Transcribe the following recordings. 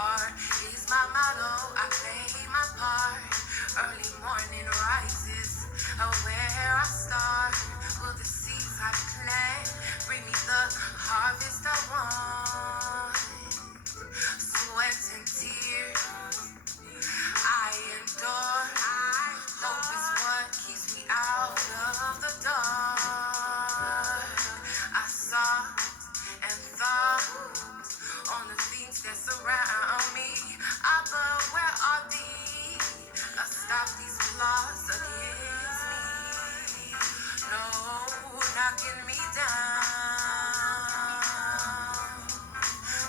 heart is my motto. I play my part. Early morning rises where I start. Will the seeds I plant bring me the harvest I want? Sweat and tears I endure. Hope is what keeps me out of the dark. I saw and thought on the things that surround me. But where are these? Stop these flaws against me. No, knocking me down.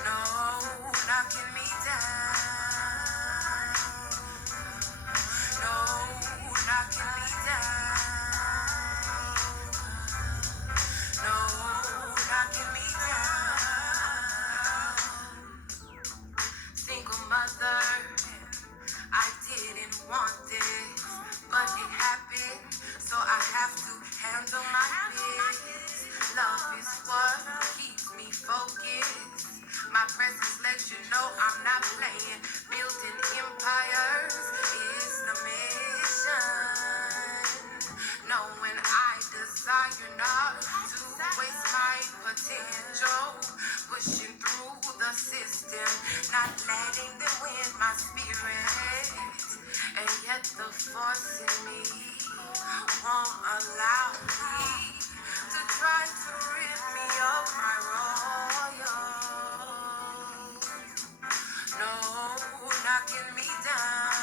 No, knocking me down. No, knocking me down. No, knocking me down. Single mother, I didn't want this, but it happened, so I have to handle my biz. Love is what keeps me focused. My presence lets you know I'm not playing. Building empires is the mission. Knowing I desire not to waste my potential. Pushing through the system, not letting them win my spirit. And yet the force in me won't allow me to try to rid me of my royal. No, knocking me down.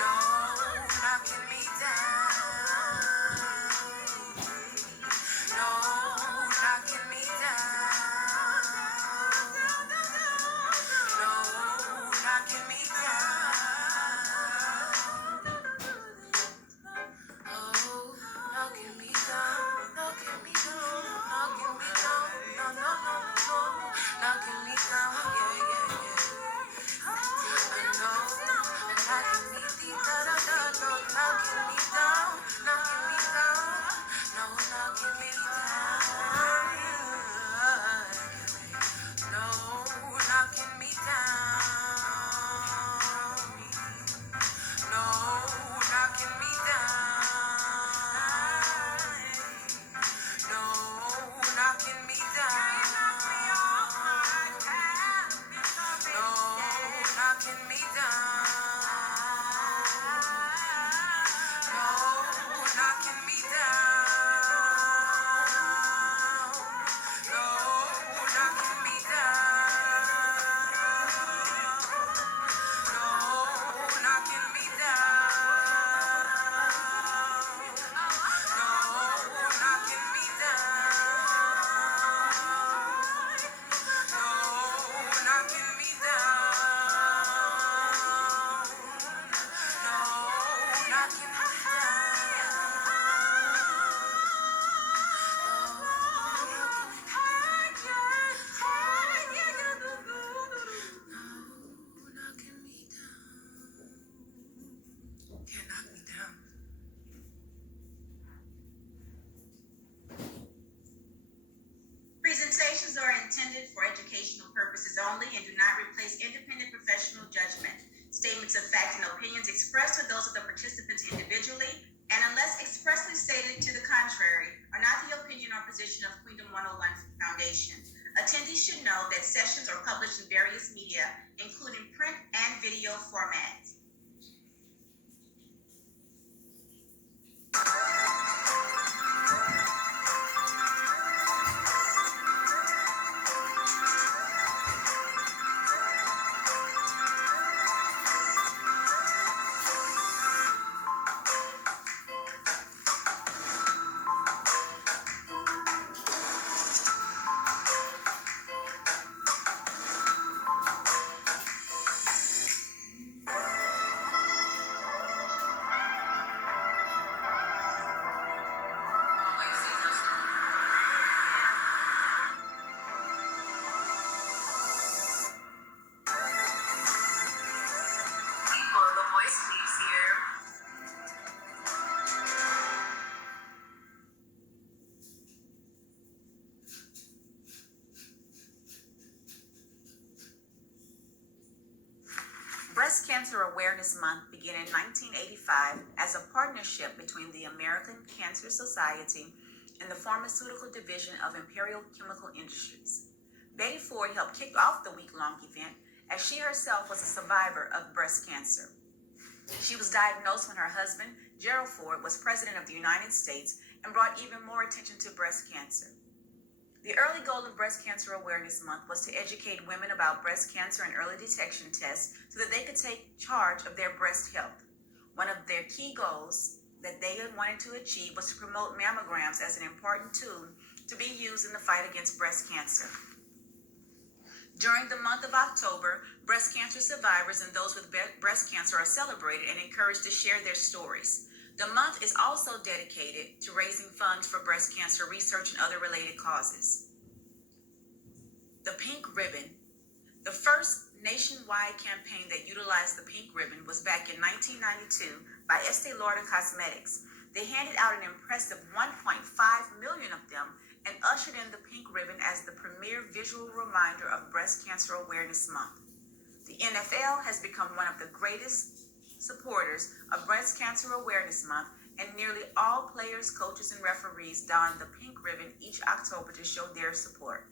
No, knocking me down. No, knocking me down. No, knocking me down. Oh, knocking me down, knocking me down, knocking me down. No, no, no, no, knocking me down. Yeah, yeah, yeah. I know, and knocking me deep, da da da, no, knocking me down, knocking me down. No, knocking me down. No, knocking me down. No, knocking me down. No, knocking me down. No, knocking me down. No, knocking me down. No, knocking me down. No, knocking me down. No, knocking me down. No, knocking me down. No, knocking me down. Can't knock me down. Presentations are intended for educational purposes only and do not replace independent professional judgment. Statements of fact and opinions expressed are those of the participants individually, and unless expressly stated to the contrary, are not the opinion or position of Queendom 101 Foundation. Attendees should know that sessions are published in various media, including print and video formats. Breast Cancer Awareness Month began in 1985 as a partnership between the American Cancer Society and the Pharmaceutical Division of Imperial Chemical Industries. Betty Ford helped kick off the week-long event as she herself was a survivor of breast cancer. She was diagnosed when her husband, Gerald Ford, was president of the United States and brought even more attention to breast cancer. The early goal of Breast Cancer Awareness Month was to educate women about breast cancer and early detection tests so that they could take charge of their breast health. One of their key goals that they had wanted to achieve was to promote mammograms as an important tool to be used in the fight against breast cancer. During the month of October, breast cancer survivors and those with breast cancer are celebrated and encouraged to share their stories. The month is also dedicated to raising funds for breast cancer research and other related causes. The Pink Ribbon. The first nationwide campaign that utilized the pink ribbon was back in 1992 by Estee Lauder Cosmetics. They handed out an impressive 1.5 million of them and ushered in the pink ribbon as the premier visual reminder of Breast Cancer Awareness Month. The NFL has become one of the greatest supporters of Breast Cancer Awareness Month, and nearly all players, coaches, and referees don the pink ribbon each October to show their support.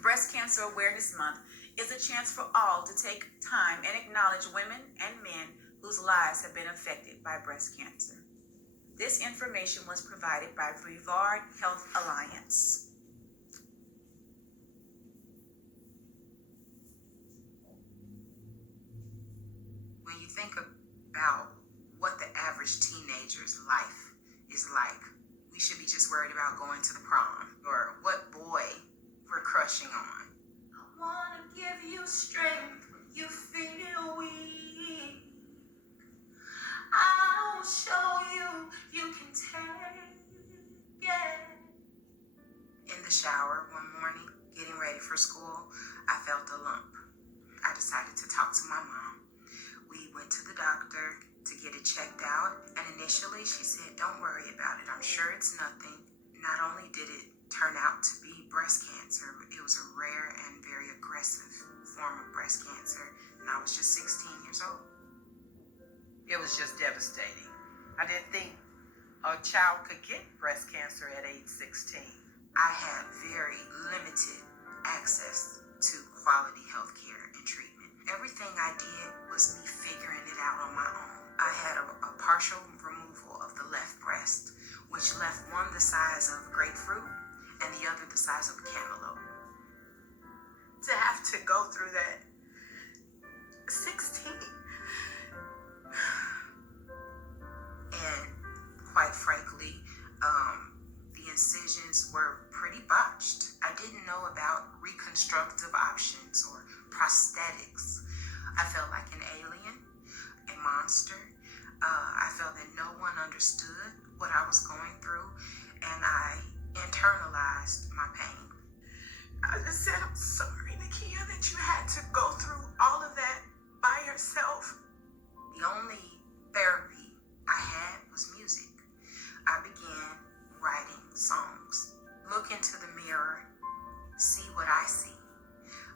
Breast Cancer Awareness Month is a chance for all to take time and acknowledge women and men whose lives have been affected by breast cancer. This information was provided by Brevard Health Alliance. When you think about what the average teenager's life is like, we should be just worried about going to the prom or what boy we're crushing on. I wanna give you strength when you feel weak. I'll show you, you can take it. In the shower one morning, getting ready for school, I felt a lump. I decided to talk to my mom. We went to the doctor to get it checked out, and initially she said, "Don't worry about it. I'm sure it's nothing." Not only did it turn out to be breast cancer, but it was a rare and very aggressive form of breast cancer, and I was just 16 years old. It was just devastating. I didn't think a child could get breast cancer at age 16. I had very limited access to quality health care and treatment. Everything I did was me figuring it out on my own. I had a partial removal of the left breast, which left one the size of a grapefruit and the other the size of a cantaloupe. To have to go through that 16. And quite frankly, the incisions were pretty botched. I didn't know about reconstructive options or prosthetics. I felt like an alien, a monster. I felt that no one understood what I was going through, and I internalized my pain. I just said, "I'm sorry, Nakia, that you had to go through all of that by yourself." The only therapy I had was music. I began writing songs. Look into the mirror, see what I see.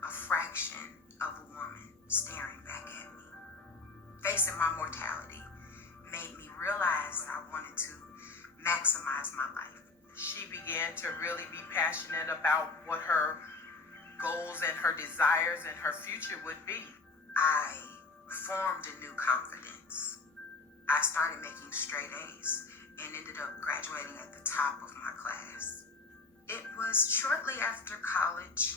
A fraction of a woman staring back at me. Facing my mortality made me realize that I wanted to maximize my life. She began to really be passionate about what her goals and her desires and her future would be. I formed a new confidence. I started making straight A's and ended up graduating at the top of my class. It was shortly after college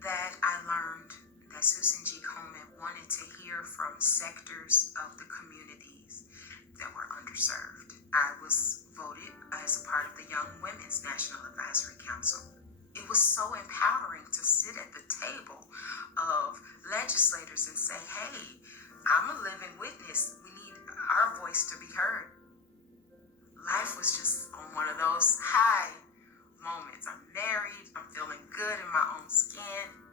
that I learned that Susan G. Komen wanted to hear from sectors of the communities that were underserved. I was voted as a part of the Young Women's National Advisory Council. It was so empowering to sit at the table of legislators and say, "Hey, I'm a living witness. We need our voice to be heard." Life was just on one of those high moments. I'm married. I'm feeling good in my own skin.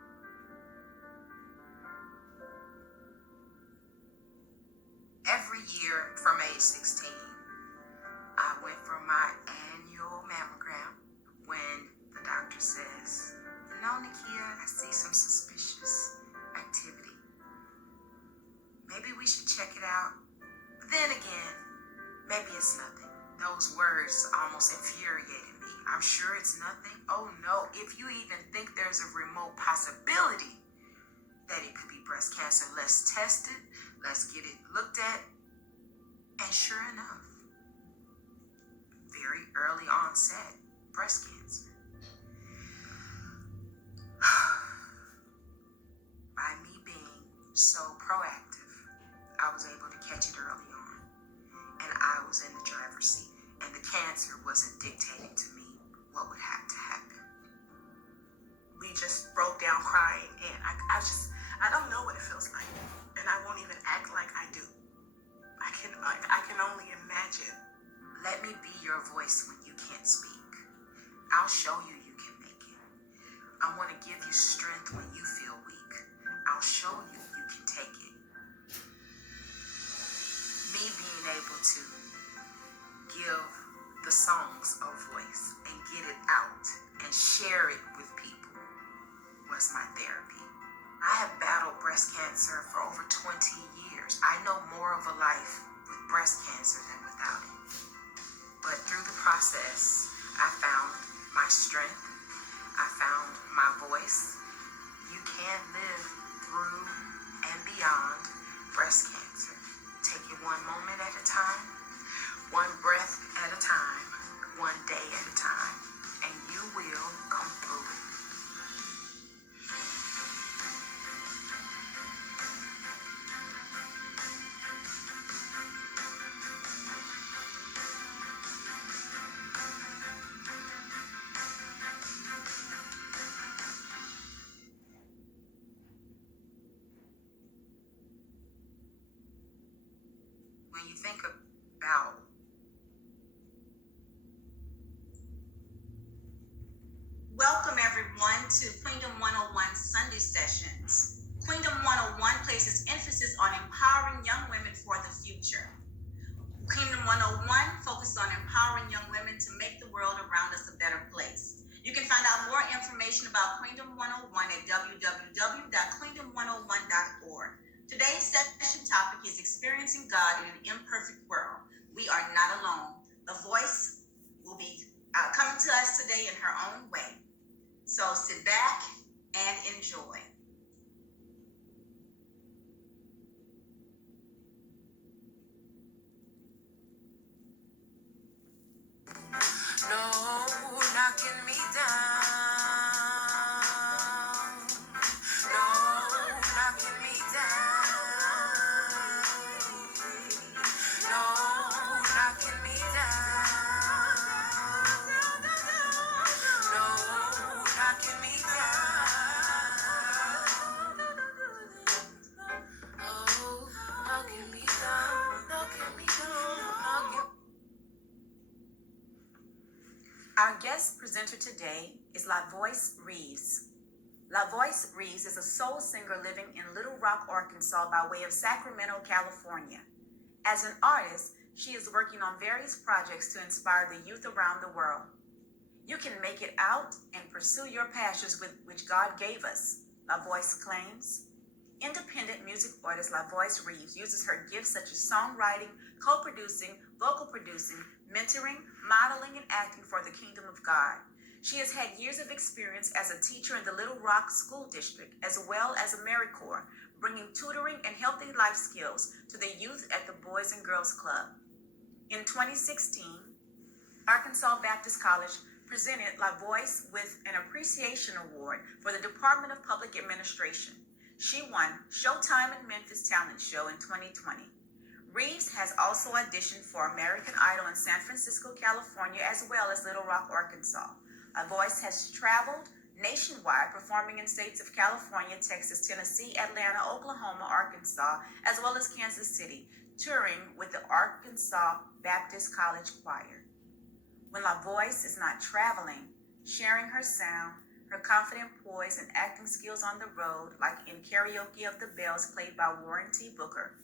Every year from age 16, I went for my annual mammogram when the doctor says, "No, Nakia, I see some suspicious activity." maybe we should check it out. But then again, maybe it's nothing. Those words almost infuriated me. I'm sure it's nothing. Oh no, if you even think there's a remote possibility that it could be breast cancer, let's test it, let's get it looked at. And sure enough, very early onset breast cancer. By me being so proactive, I was able to catch it early on. And I was in the driver's seat. And the cancer wasn't dictating to me what would have to happen. We just broke down crying, and I don't know what it feels like. And I won't even act like I do. I can only imagine. Let me be your voice when you can't speak. I'll show you you can make it. I want to give you strength when you feel weak. I'll show you you can take it. Me being able to give the songs a voice and get it out and share it with people was my therapy. I have battled breast cancer for over 20 years. I know more of a life with breast cancer than without it. But through the process, I found my strength. I found my voice. You can live through and beyond breast cancer. Take it one moment at a time, one breath at a time, one day at a time, and you will come through it. When you think about Welcome everyone to Queendom 101 Sunday Sessions. Queendom 101 places emphasis on empowering young women for the future. Queendom 101 focuses on empowering young women to make the world around us a better place. You can find out more information about Queendom 101 at www.queendom101.org. Today's session topic is experiencing God in an imperfect world. We are not alone. The Voice will be coming to us today in her own way. So sit back and enjoy. no knocking me down. No knocking me down. No knocking me down. No knocking me down. Oh, knocking me down, knocking me down, knocking. Our guest presenter today is Voyce Reaves. Voyce Reaves is a soul singer living in Little Rock, Arkansas by way of Sacramento, California. As an artist, she is working on various projects to inspire the youth around the world. You can make it out and pursue your passions with which God gave us, Voyce claims. Independent music artist Voyce Reaves uses her gifts such as songwriting, co-producing, vocal producing, mentoring, modeling, and acting for the kingdom of God. She has had years of experience as a teacher in the Little Rock School District, as well as AmeriCorps, bringing tutoring and healthy life skills to the youth at the Boys and Girls Club. In 2016, Arkansas Baptist College presented Voyce with an appreciation award for the Department of Public Administration. She won Showtime in Memphis Talent Show in 2020. Reaves has also auditioned for American Idol in San Francisco, California, as well as Little Rock, Arkansas. Voyce has traveled nationwide, performing in states of California, Texas, Tennessee, Atlanta, Oklahoma, Arkansas, as well as Kansas City, touring with the Arkansas Baptist College Choir. When Voyce is not traveling, sharing her sound, her confident poise and acting skills on the road, like in Karaoke of the Bells, played by Warren T. Booker.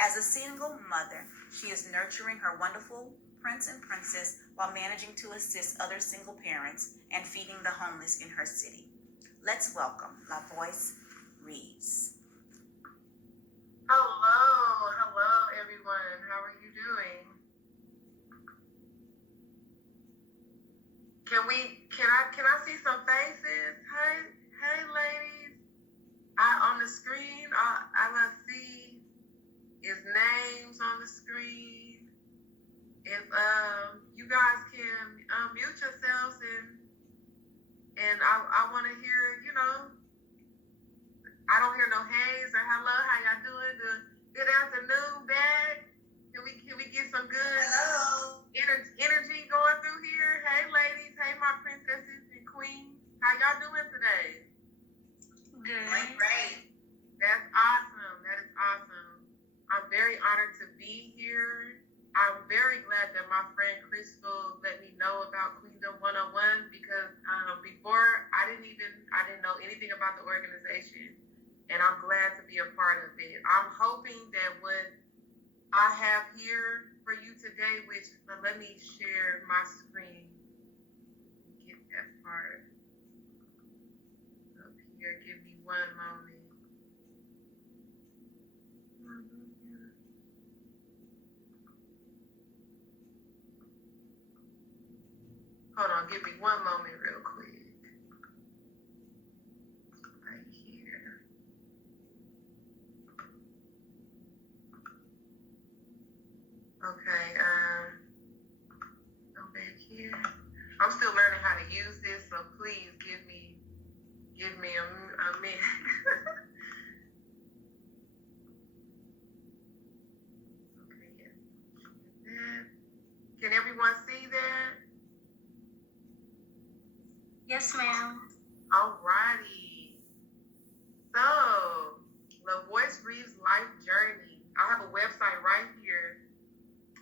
As a single mother, she is nurturing her wonderful prince and princess while managing to assist other single parents and feeding the homeless in her city. Let's welcome Voyce Reaves. Hello, everyone. How are you doing? Can I see some faces? Hey, ladies. On the screen, all I see is names on the screen. If you guys can mute yourselves and I want to hear, I don't hear no hays or hello. How y'all doing? Good afternoon, back. Can we get some good energy going through here? Hey, ladies. Hey, my princesses and queens. How y'all doing today? Doing great. That's awesome. That is awesome. I'm very honored to be here. I'm very glad that my friend Crystal let me know about Queendom 101 because before I didn't know anything about the organization, and I'm glad to be a part of it. I'm hoping that what I have here for you today, which let me share my screen. Get that part up here. Give me one moment. Hold on, give me one moment real quick. Right here. Okay, go back here. I'm still learning how to use this, so please give me a minute. Okay, yeah. Can everyone see that? Yes, ma'am. Alrighty. So, the Voyce Reaves Life Journey. I have a website right here,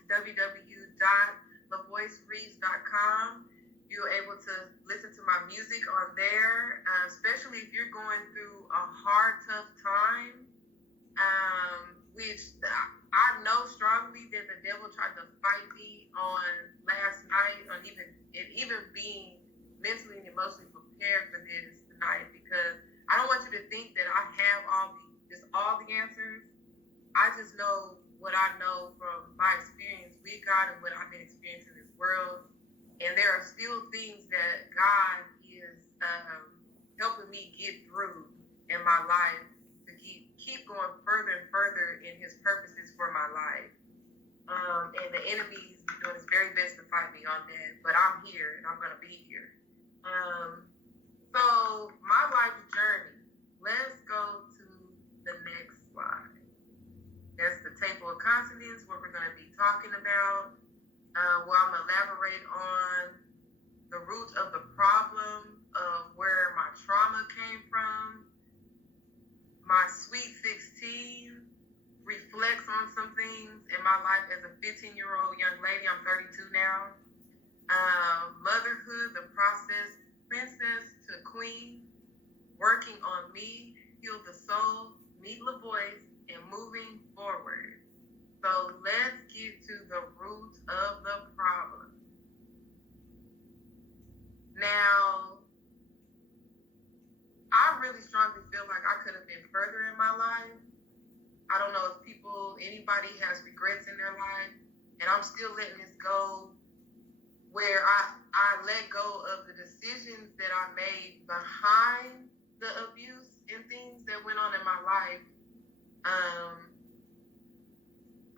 www.thevoicereaves.com. You're able to listen to my music on there, especially if you're going through a hard, tough time, which I know strongly that the devil tried to fight me on last night, on even being mentally and emotionally prepared for this tonight, because I don't want you to think that I have all the answers. I just know what I know from my experience with God and what I've been experiencing in this world. And there are still things that God is helping me get through in my life to keep going further and further in His purposes for my life. And the enemy's doing his very best to fight me on that, but I'm here and I'm gonna be here. So my life journey. Let's go to the next slide. That's the table of contents, what we're going to be talking about. Where I'm going to elaborate on the root of the problem of where my trauma came from. My sweet 16 reflects on some things in my life as a 15-year-old young lady. I'm 32 now. Motherhood, the process, princess to queen, working on me, heal the soul, meet the voice, and moving forward. So let's get to the root of the problem. Now, I really strongly feel like I could have been further in my life. I don't know if anybody has regrets in their life, and I'm still letting this go, where I let go of the decisions that I made behind the abuse and things that went on in my life.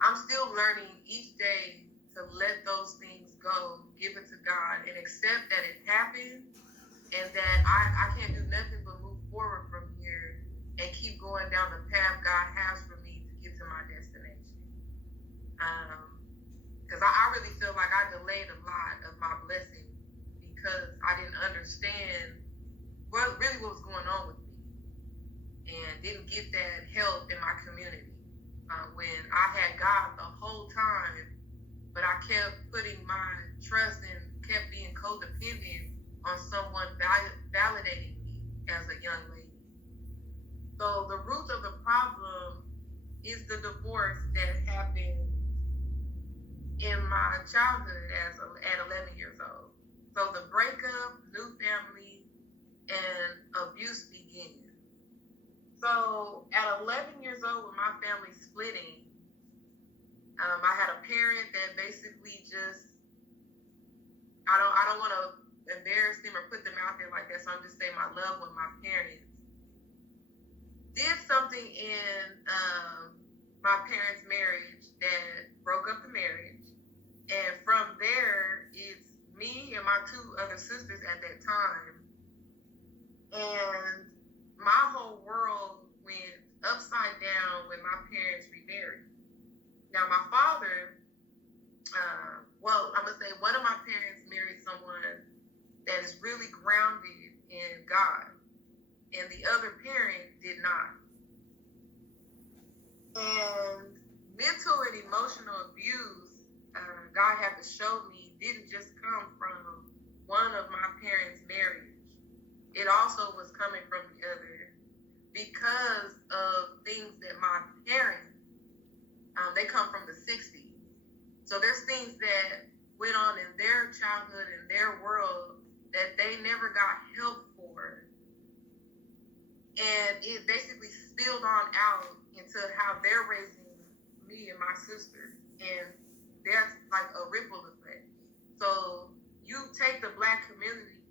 I'm still learning each day to let those things go, give it to God, and accept that it happened, and that I can't do nothing but move forward from here and keep going down the path God has for me to get to my destination. Because I really feel like I delayed a lot of my blessing because I didn't understand what was going on with me, and didn't get that help in my community when I had God the whole time, but I kept putting my trust and kept being codependent on someone validating me as a young lady. So the root of the problem is the divorce that happened in my childhood at 11 years old. So the breakup, new family, and abuse began. So So at 11 years old, with my family splitting, I had a parent that basically just, I don't want to embarrass them or put them out there like that, so I'm just saying my love with my parents did something in my parents' marriage that broke up the marriage. And from there, it's me and my two other sisters at that time. And my whole world went upside down when my parents remarried. Now, my father, I'm going to say one of my parents married someone that is really grounded in God, and the other parent did not. And mental and emotional abuse, God had to show me, didn't just come from one of my parents' marriage. It also was coming from the other because of things that my parents, they come from the 60s. So there's things that went on in their childhood, in their world, that they never got help for. And it basically spilled on out into how they're raising me and my sister. And that's like a ripple effect. So you take the black community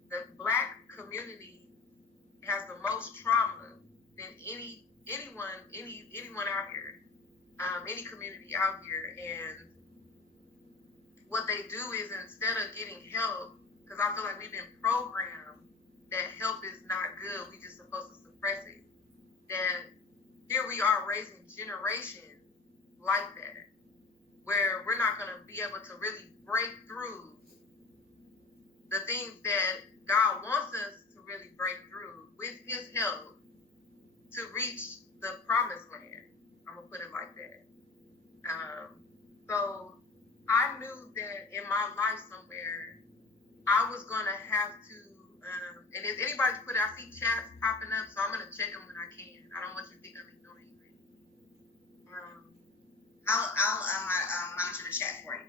has the most trauma than anyone out here, any community out here. And what they do is, instead of getting help, because I feel like we've been programmed that help is not good, we just supposed to suppress it, that here we are raising generations like that, where we're not going to be able to really break through the things that God wants us to really break through with his help to reach the promised land. I'm going to put it like that. So I knew that in my life somewhere, I was going to have to, and if anybody's put it, I see chats popping up, so I'm going to check them when I can. I don't want you to think I'm ignoring anything. I'll monitor the chat for you.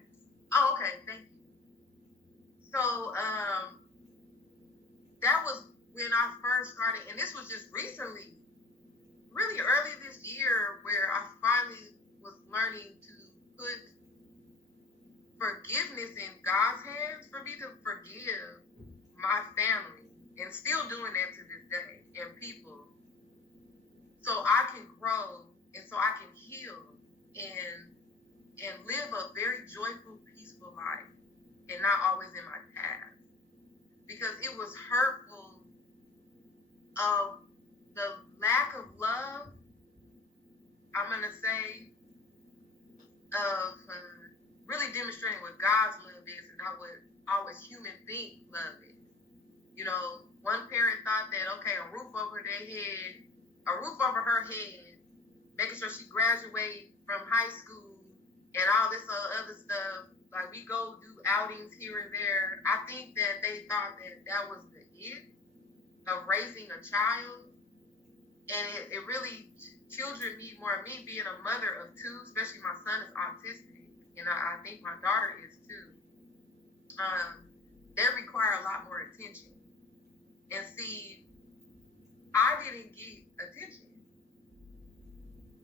Oh, okay. Thank you. So that was when I first started, and this was just recently, really early this year, where I finally was learning to put forgiveness in God's hands, for me to forgive my family, and still doing that to this day, and people, so I can grow and so I can heal and live a very joyful, peaceful life, and not always in my past, because it was hurtful of the lack of love, I'm going to say, of really demonstrating what God's love is and not what always human think love is. You know, one parent thought that, okay, a roof over her head, making sure she graduates from high school and all this other stuff, like we go do outings here and there. I think that they thought that was the it of raising a child. And it really, children need more. Me being a mother of two, especially my son is autistic, and I think my daughter is too. They require a lot more attention. And see, I didn't get attention,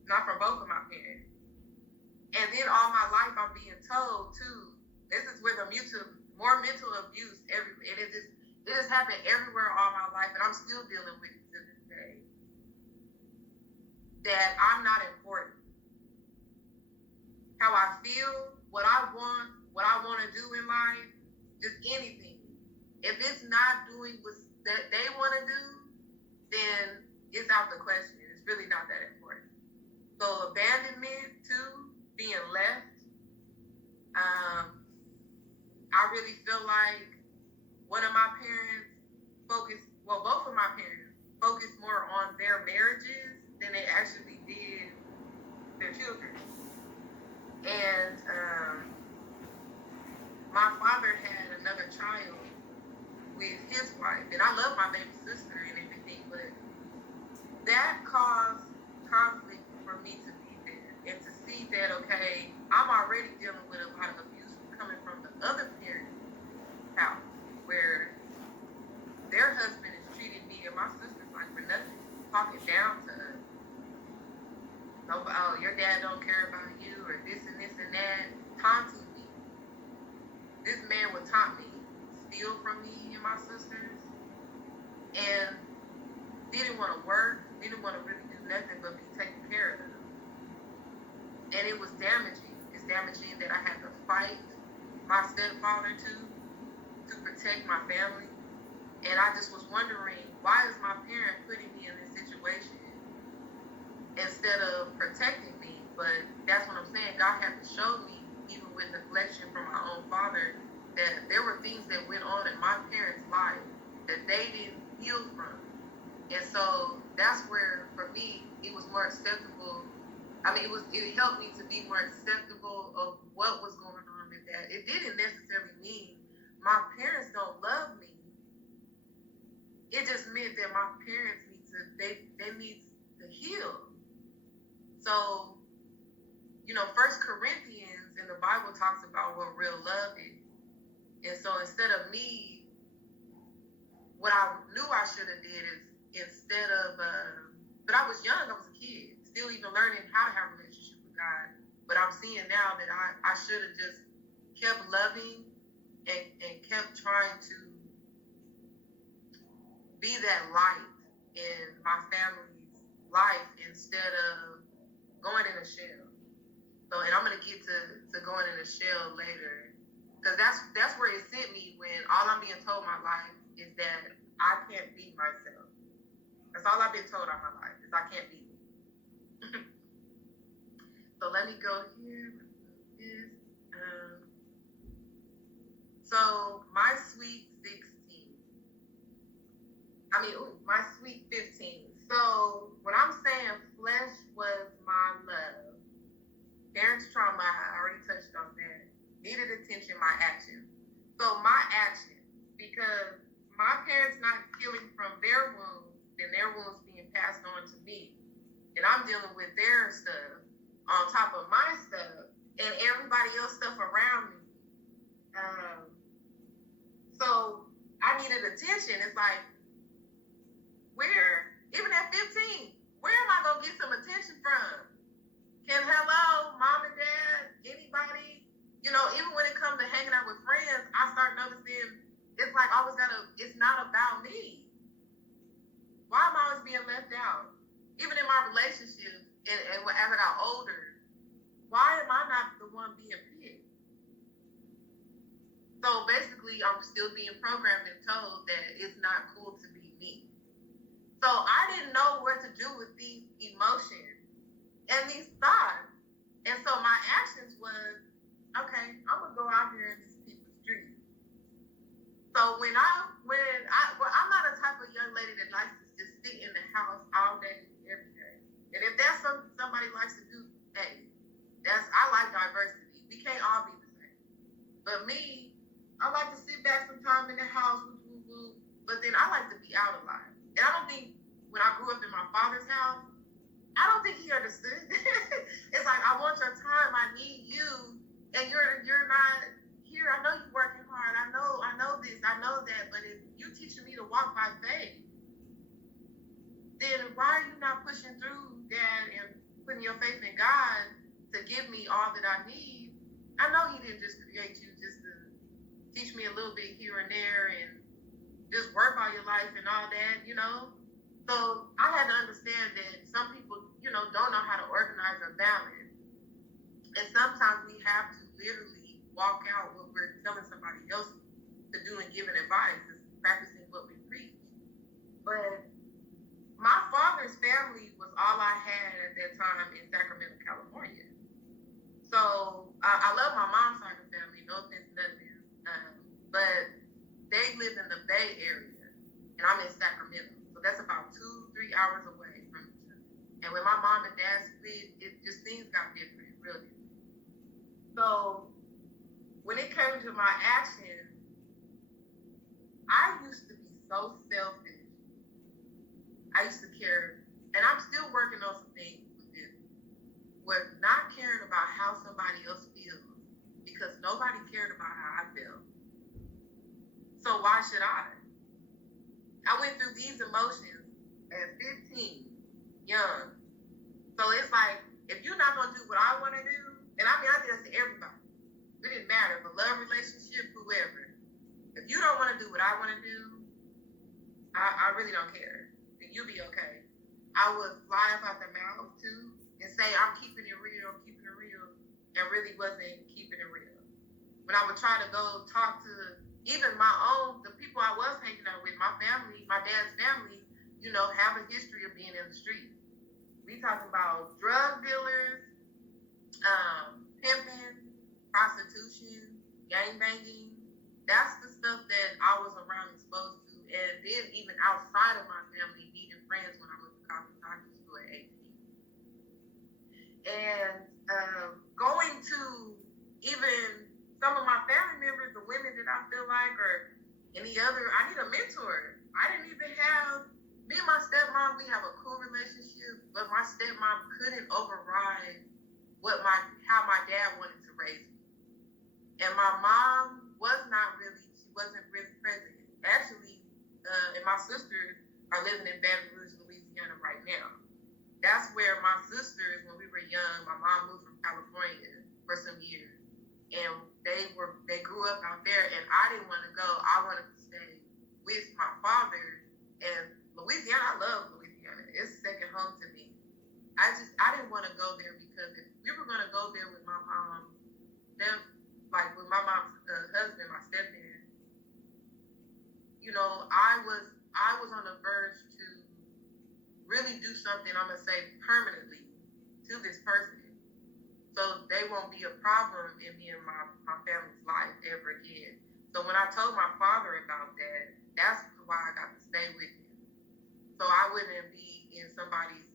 not from both of my parents. And then all my life I'm being told too, this is where more mental abuse everywhere. And it just happened everywhere all my life, and I'm still dealing with it to this day. That I'm not important. How I feel, what I want to do in life, just anything. If it's not doing what that they want to do, then it's out the question. It's really not that important. So abandonment too, being left. I really feel like both of my parents focused more on their marriages than they actually did their children. And my father had another child with his wife, and I love my baby sister and everything, but that caused conflict for me to be there and to see that, okay, I'm already dealing with a lot of abuse coming from the other parent's house, where their husband is treating me and my sisters like we're nothing, talking down to us. No, oh, your dad don't care about you, or this and this and that, taunting me. This man would taunt me, steal from me and my sisters, and didn't want to work, didn't want to really do nothing but be taken care of. And it was damaging. It's damaging that I had to fight my stepfather to protect my family. And I just was wondering, why is my parent putting me in this situation instead of protecting me? But that's what I'm saying. God had to show me, even with neglection from my own father, that there were things that went on in my parents' life that they didn't heal from. And so that's where, for me, it was more acceptable. I mean, it helped me to be more acceptable of what was going on with that. It didn't necessarily mean my parents don't love me. It just meant that my parents need to heal. So, 1 Corinthians in the Bible talks about what real love is. And so instead of me, what I knew I should have did is, instead of, but I was young, I was a kid, still even learning how to have a relationship with God. But I'm seeing now that I should have just kept loving and kept trying to be that light in my family's life instead of going in a shell. So, and I'm gonna get to going in a shell later, because that's where it sent me, when all I'm being told my life is that I can't be myself. That's all I've been told all my life, is I can't be me. So let me go here. So my sweet 16. My sweet 15. So when I'm saying flesh was my love, parents' trauma, I already touched on that. Needed attention, my actions. So my actions, because my parents not healing from their wounds, and their wounds being passed on to me, and I'm dealing with their stuff on top of my stuff and everybody else's stuff around me. So I needed attention. It's like, even at 15, where am I gonna get some attention from? Hello, mom and dad, anybody? Even when it comes to hanging out with friends, I start noticing it's like it's not about me. Why am I always being left out? Even in my relationships, and as I got older, why am I not the one being picked? So basically, I'm still being programmed and told that it's not cool to be me. So I didn't know what to do with these emotions and these thoughts. And so my actions was, okay, I'm gonna go out here in these people's streets. So I'm not a type of young lady that likes to just sit in the house all day, every day. And if that's something somebody likes to do, hey, I like diversity. We can't all be the same. But me, I like to sit back sometime in the house, but then I like to be out a lot. And I don't think, when I grew up in my father's house, I don't think he understood. It's like, I want your time, I need you, and you're not here. I know you're working hard. I know this, I know that, but if you teaching me to walk by faith, then why are you not pushing through that and putting your faith in God to give me all that I need? I know he didn't just create you just to teach me a little bit here and there and just work all your life and all that, So I had to understand that some people, don't know how to organize or balance. And sometimes we have to literally walk out what we're telling somebody else to do and giving advice, is practicing what we preach. But my father's family was all I had at that time in Sacramento, California. So I love my mom's side of the family, no offense, nothing. But they live in the Bay Area, and I'm in Sacramento. So that's about 2-3 hours away from each other. And when my mom and dad split, things got different, real different. So when it came to my actions, I used to be so selfish. I used to care, and I'm still working on some things with this, with not caring about how somebody else feels, because nobody cared about how I felt. So why should I? I went through these emotions at 15, young. So it's like, fly off out their mouth too and say, I'm keeping it real, and really wasn't keeping it real. When I would try to go talk to even the people I was hanging out with, my family, my dad's family, have a history of being in the street. We talking about drug dealers, pimping, prostitution, gang banging. That's the stuff that I was around exposed to. And then even outside of my family, meeting friends when I went to cosmetology school at 18. And going to even some of my family members, the women that I feel like, or any other, I need a mentor. I didn't even have, me and my stepmom, we have a cool relationship, but my stepmom couldn't override how my dad wanted to raise me. And my mom she wasn't really present. Actually, and my sisters are living in Baton Rouge, Louisiana right now. That's where my sisters, when we were young, my mom moved from California for some years. And they grew up out there, and I didn't want to go. I wanted to stay with my father. And Louisiana, I love Louisiana. It's second home to me. I didn't want to go there because if we were going to go there with my mom, with my mom's husband, my stepdad, I was on the verge to really do something, I'm going to say permanently, to this person. So they won't be a problem in me and my family's life ever again. So when I told my father about that, that's why I got to stay with him. So I wouldn't be in somebody's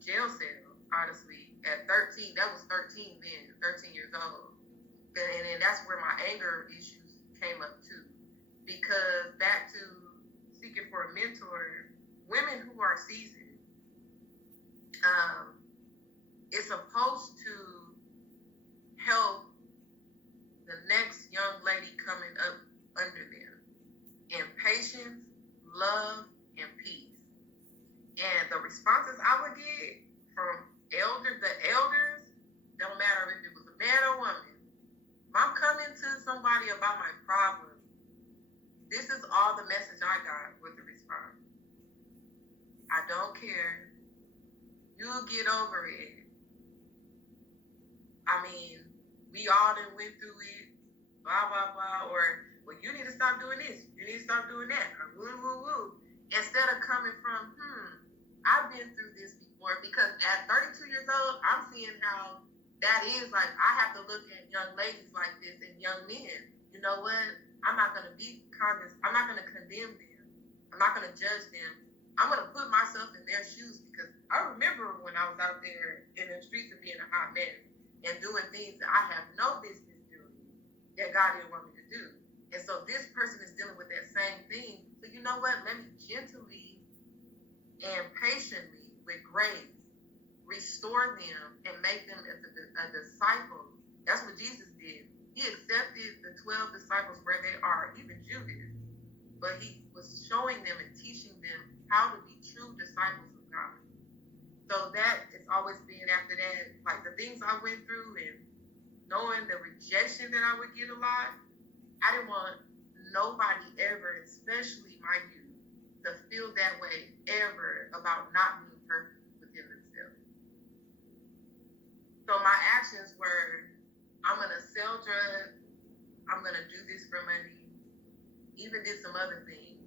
jail cell, honestly, at 13. That was 13 then, 13 years old. And then that's where my anger issues came up too. Because back to seeking for a mentor, women who are seasoned, it's supposed to help the next young lady coming up under them in patience, love, and peace. And the responses I would get from the elders, don't matter if it was a man or woman. If I'm coming to somebody about my problem, this is all the message I got with the response. I don't care. You'll get over it. I mean, we all done went through it, blah, blah, blah, or, well, you need to stop doing this. You need to stop doing that, or woo, woo, woo. Instead of coming from, I've been through this before, because at 32 years old, I'm seeing how that is. Like, I have to look at young ladies like this and young men. You know what? I'm not going to I'm not going to condemn them. I'm not going to judge them. I'm going to put myself in their shoes, because I remember when I was out there in the streets of being a hot mess and doing things that I have no business doing that God didn't want me to do. And so this person is dealing with that same thing. So you know what? Let me gently and patiently, with grace, restore them and make them a disciple. That's what Jesus did. He accepted the 12 disciples where they are, even Judas. But he was showing them and teaching them how to be true disciples of God. So that has always been, after that, like the things I went through and knowing the rejection that I would get a lot, I didn't want nobody ever, especially my youth, to feel that way ever about not being perfect within themselves. So my actions were, I'm going to sell drugs, I'm going to do this for money, even did some other things.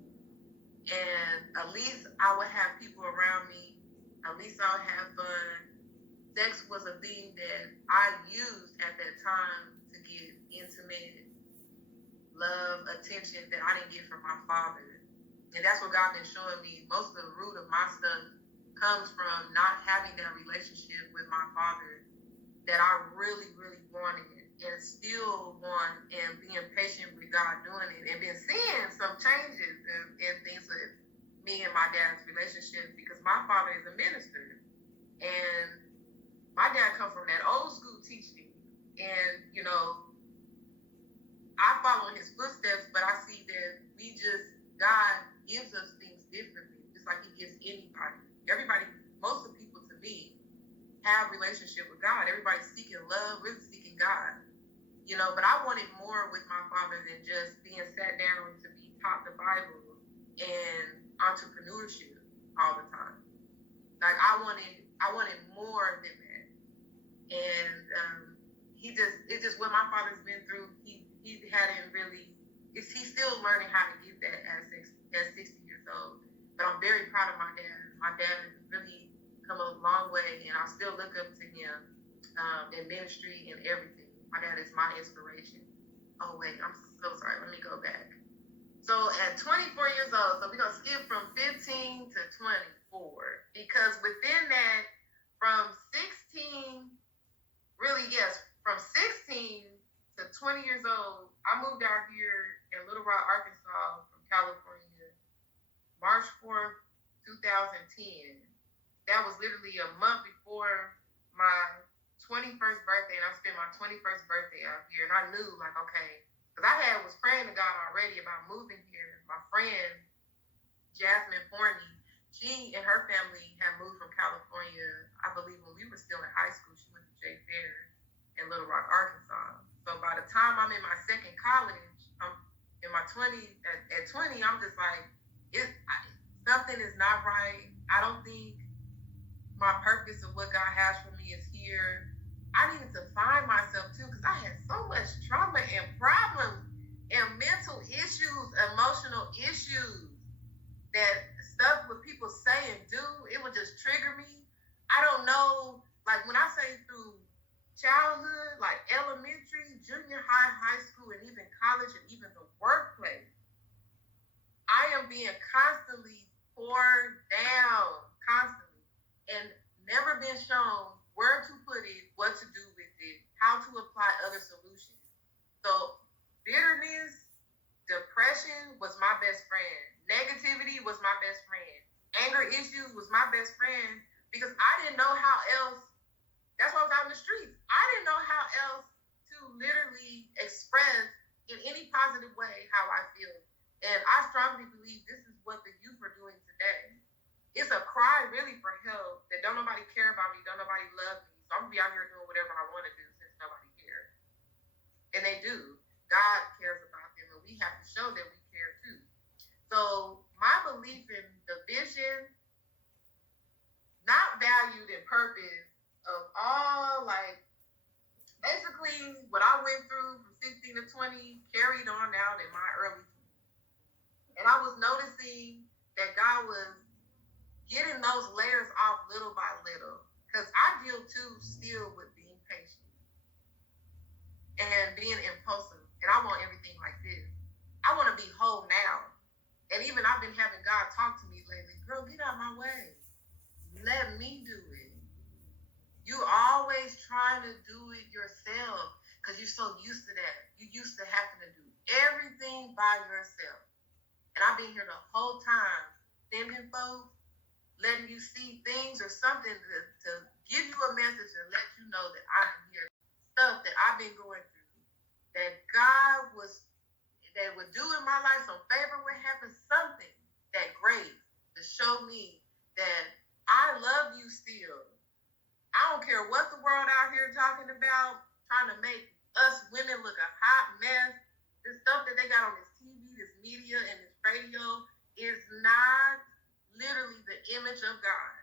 And at least I would have people around me, at least I would have fun. Sex was a thing that I used at that time to get intimate, love, attention that I didn't get from my father. And that's what God been showing me. Most of the root of my stuff comes from not having that relationship with my father that I really, really wanted and still want, and being patient with God doing it, and been seeing some changes in things with me and my dad's relationship, because my father is a minister. And my dad come from that old school teaching. And, I follow in his footsteps, but I see that God gives us things differently, just like he gives anybody. Everybody, most of the people to me, have relationship with God. Everybody's seeking love, really seeking God. But I wanted more with my father than just being sat down to be taught the Bible and entrepreneurship all the time. Like I wanted more than that. And it's just what my father's been through. He hadn't really. He's still learning how to get that at 60 years old. But I'm very proud of my dad. My dad has really come a long way, and I still look up to him in ministry and everything. My dad is my inspiration. Oh wait, I'm so sorry. Let me go back. So at 24 years old, so we're gonna skip from 15 to 24 because within that, from 16. Really, yes. From 16 to 20 years old, I moved out here in Little Rock, Arkansas from California, March 4th, 2010. That was literally a month before my 21st birthday, and I spent my 21st birthday out here. And I knew, like, okay, because I was praying to God already about moving here. My friend, Jasmine Forney, she and her family had moved from California, I believe, when we were still in high school. She went to J. Fair in Little Rock, Arkansas. So by the time I'm in my second college, I'm in my 20s. At 20, I'm just like, something is not right. I don't think my purpose of what God has for me is here. I needed to find myself too, because I had so much trauma and problems and mental issues, emotional issues, that stuff what people say and do, it would just trigger me. I don't know, like when I say through childhood, like elementary, junior high, high school, and even college, and even the workplace, I am being constantly poured down, constantly, and never been shown where to put it, what to do with it, how to apply other solutions. So bitterness, depression was my best friend. Negativity was my best friend. Anger issues was my best friend because I didn't know how else. That's why I was out in the streets. I didn't know how else to literally express in any positive way how I feel. And I strongly believe this is what the youth are doing today. It's a cry really for help that don't nobody care about me, don't nobody love me. So I'm gonna be out here doing whatever I want to do since nobody cares. And they do. God cares about them, and we have to show that we care too. So my belief in the vision, not valued and purpose of all, like, basically what I went through from 16 to 20 carried on out in my early 20s. And I was noticing that God was getting those layers off little by little. Because I deal too still with being patient and being impulsive. And I want everything like this. I want to be whole now. And even I've been having God talk to me lately. Girl, get out of my way. Let me do it. You always trying to do it yourself because you're so used to that. You used to having to do everything by yourself. And I've been here the whole time, sending folks, letting you see things or something to give you a message and let you know that I'm here. Stuff that I've been going through, that God would do in my life, some favor would happen, something that great to show me that I love you still. I don't care what the world out here talking about, trying to make us women look a hot mess. This stuff that they got on this TV, this media, and this radio is not literally the image of God.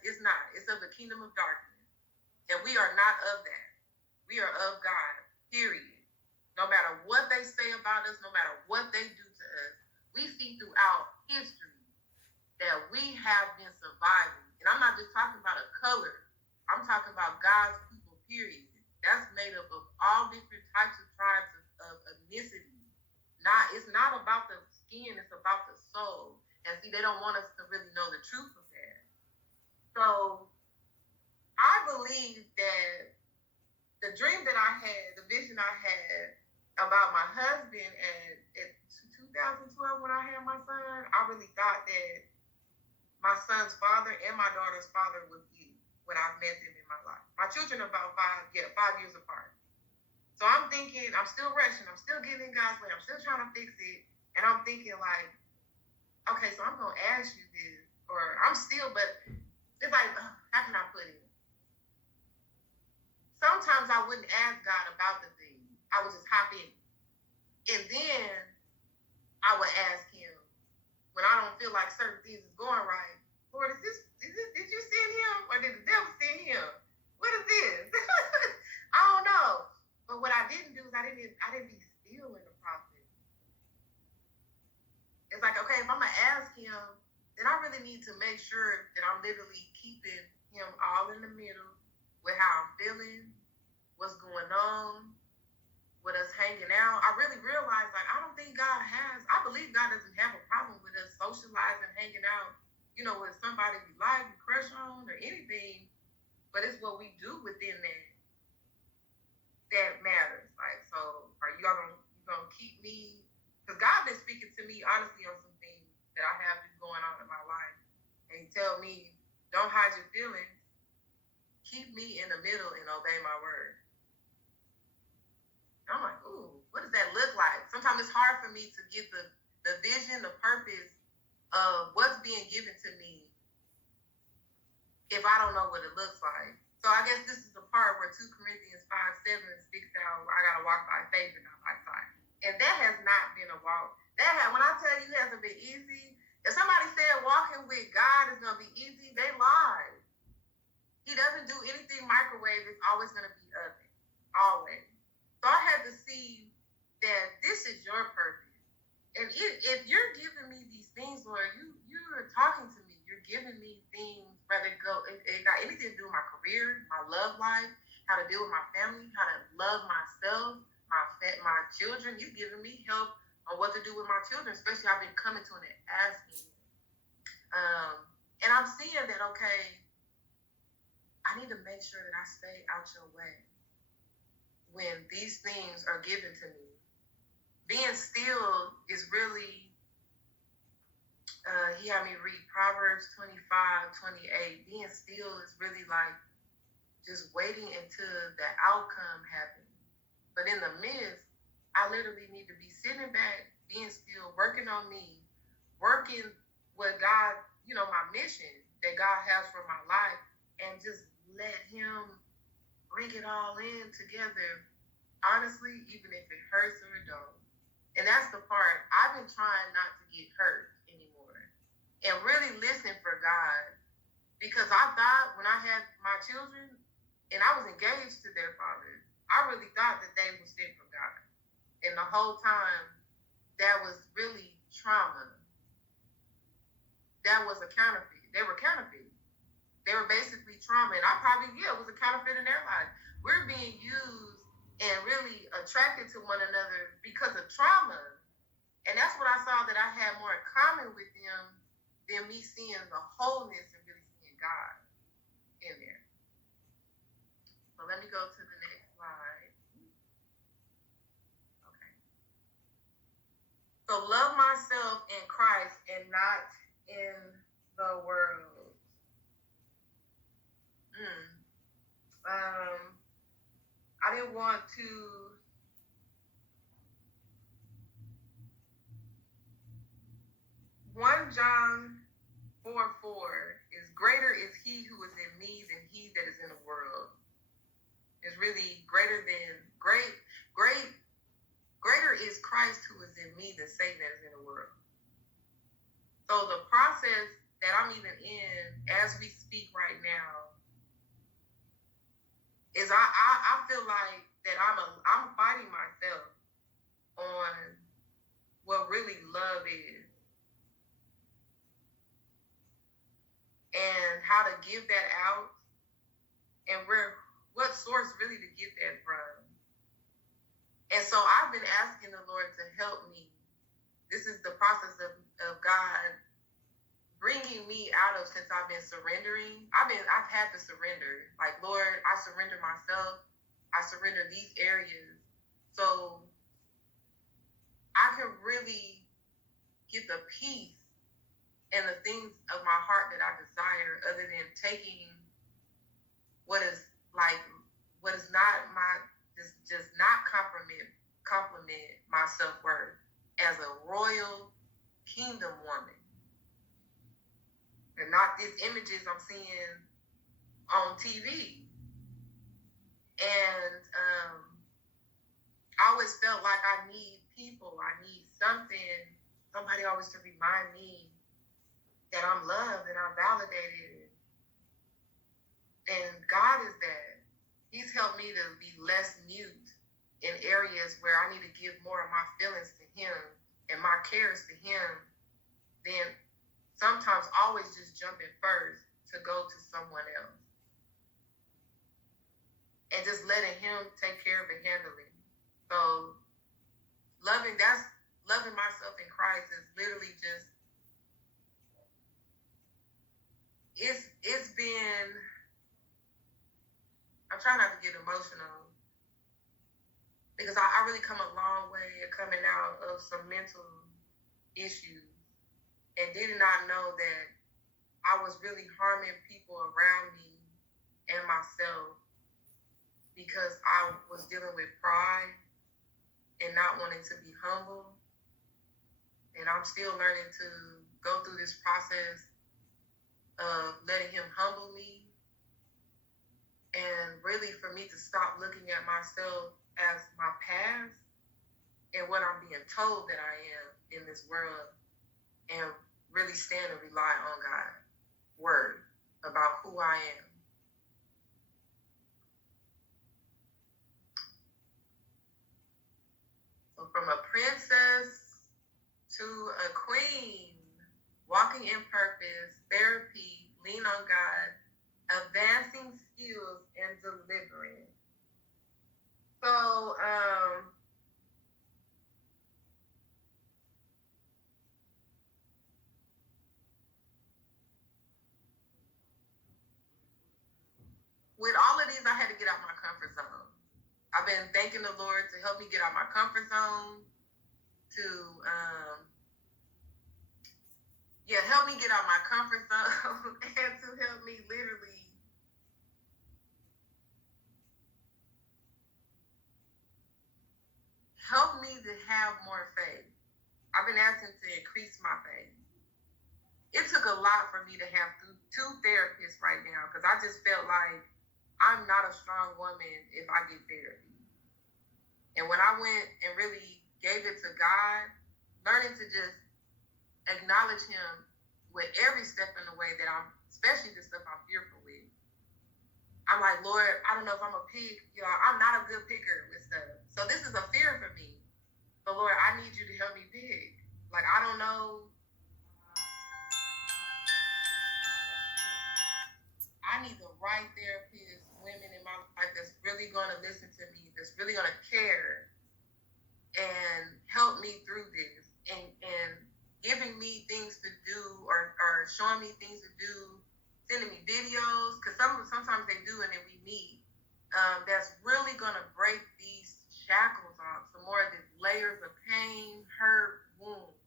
It's not. It's of the kingdom of darkness. And we are not of that. We are of God, period. No matter what they say about us, no matter what they do to us, we see throughout history that we have been surviving. And I'm not just talking about a color. I'm talking about God's people, period. That's made up of all different types of tribes of ethnicity. It's not about the skin, it's about the soul. And see, they don't want us to really know the truth of that. So I believe that the dream that I had, the vision I had about my husband at 2012 when I had my son, I really thought that my son's father and my daughter's father would be when I met them in my life. My children are about 5 years apart. So I'm thinking, I'm still rushing, I'm still getting in God's way, I'm still trying to fix it. And I'm thinking like, okay, so I'm going to ask you this, or I'm still, but it's like, how can I put it? Sometimes I wouldn't ask God about the thing. I would just hop in. And then I would ask him when I don't feel like certain things is going right. Lord, did you him, then I really need to make sure that I'm literally keeping him all in the middle with how I'm feeling, what's going on, with us hanging out. I really realized, like, I don't think I believe God doesn't have a problem with us socializing, hanging out, with somebody we like, we crush on, or anything, but it's what we do within that matters. Like, so are you gonna keep me? Because God been speaking to me honestly on some things that I have been going on in my life, and He tell me, don't hide your feelings. Keep me in the middle and obey my word. I'm like, ooh, what does that look like? Sometimes it's hard for me to get the vision, the purpose of what's being given to me if I don't know what it looks like. So I guess this is the part where 2 Corinthians 5:7 sticks out. I gotta walk by faith and not by sight. And that has not been a walk. When I tell you it hasn't been easy, if somebody said walking with God is gonna be easy, they lie. He doesn't do anything microwave. It's always gonna be oven. Always. So I had to see that this is your purpose. And if you're giving me these things, Lord, you're talking to me. You're giving me things, whether it got anything to do with my career, my love life, how to deal with my family, how to love myself, my children. You've given me help on what to do with my children, especially I've been coming to them and asking. And I'm seeing that, okay, I need to make sure that I stay out your way when these things are given to me. Being still is really, he had me read Proverbs 25:28. Being still is really like just waiting until the outcome happens. But in the midst, I literally need to be sitting back, being still, working on me, working what God, my mission that God has for my life, and just let Him bring it all in together, honestly, even if it hurts or it don't. And that's the part, I've been trying not to get hurt anymore and really listen for God, because I thought when I had my children and I was engaged to their father, I really thought that they were sent from God. And the whole time, that was really trauma. That was a counterfeit. They were counterfeit. They were basically trauma. And I probably, was a counterfeit in their life. We're being used and really attracted to one another because of trauma. And that's what I saw, that I had more in common with them than me seeing the wholeness and really seeing God in there. So let me go to the next slide. Okay. So love myself in Christ and not in the world. I didn't want to John 4:4 is greater is he who is in me than he that is in the world. It's really greater is Christ who is in me than Satan that is in the world. So the process that I'm even in as we speak right now is I feel like that I'm fighting myself on what really love is and how to give that out and what source really to get that from. And so I've been asking the Lord to help me. This is the process of God bringing me out of, since I've been surrendering. I've had to surrender. Like, Lord, I surrender myself. I surrender these areas. So I can really get the peace and the things of my heart that I desire, other than taking what is not my, just not compliment my self-worth as a royal kingdom woman. And not these images I'm seeing on TV. And I always felt like I need people. I need somebody always to remind me that I'm loved and I'm validated. And God is that. He's helped me to be less mute in areas where I need to give more of my feelings to Him and my cares to Him than sometimes always just jumping first to go to someone else and just letting him take care of it, handle it. So loving myself in Christ is literally just, it's been, I'm trying not to get emotional because I really come a long way of coming out of some mental issues and did not know that I was really harming people around me and myself because I was dealing with pride and not wanting to be humble. And I'm still learning to go through this process of letting him humble me, and really for me to stop looking at myself as my past and what I'm being told that I am in this world, and really stand and rely on God's word about who I am. So from a princess to a queen, walking in purpose, therapy, lean on God, advancing skills, and delivering. So, with all of these, I had to get out my comfort zone. I've been thanking the Lord to help me get out my comfort zone, to help me get out my comfort zone, and to help me literally help me to have more faith. I've been asking to increase my faith. It took a lot for me to have two therapists right now because I just felt like I'm not a strong woman if I get therapy. And when I went and really gave it to God, learning to just acknowledge him with every step in the way that I'm, especially the stuff I'm fearful with. I'm like, Lord, I don't know if I'm a pig. I'm not a good picker with stuff. So this is a fear for me. But Lord, I need you to help me pick. Like, I don't know. I need the right therapist, women in my life that's really going to listen to me, that's really going to care and help me through this, and giving me things to do, or showing me things to do, sending me videos, because sometimes they do, and then we meet. That's really going to break these shackles off, some more of these layers of pain, hurt, wounds.